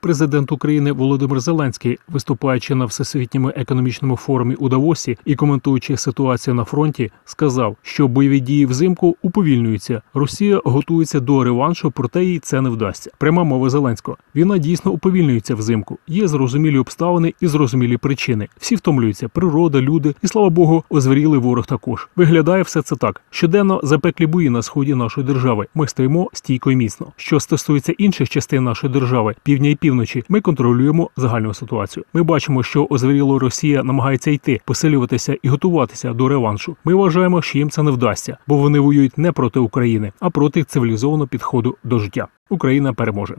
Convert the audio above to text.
Президент України Володимир Зеленський, виступаючи на всесвітньому економічному форумі у Давосі і коментуючи ситуацію на фронті, сказав, що бойові дії взимку уповільнюються. Росія готується до реваншу, проте їй це не вдасться. Пряма мова Зеленського. Війна дійсно уповільнюється взимку. Є зрозумілі обставини і зрозумілі причини. Всі втомлюються. Природа, люди, і слава Богу, озвірілий ворог також. Виглядає все це так. Щоденно запеклі бої на сході нашої держави. Ми стоїмо стійко і міцно. Що стосується інших частин нашої держави, півдня і півночі, ми контролюємо загальну ситуацію. Ми бачимо, що озвіріло Росія намагається йти, посилюватися і готуватися до реваншу. Ми вважаємо, що їм це не вдасться, бо вони воюють не проти України, а проти цивілізованого підходу до життя. Україна переможе.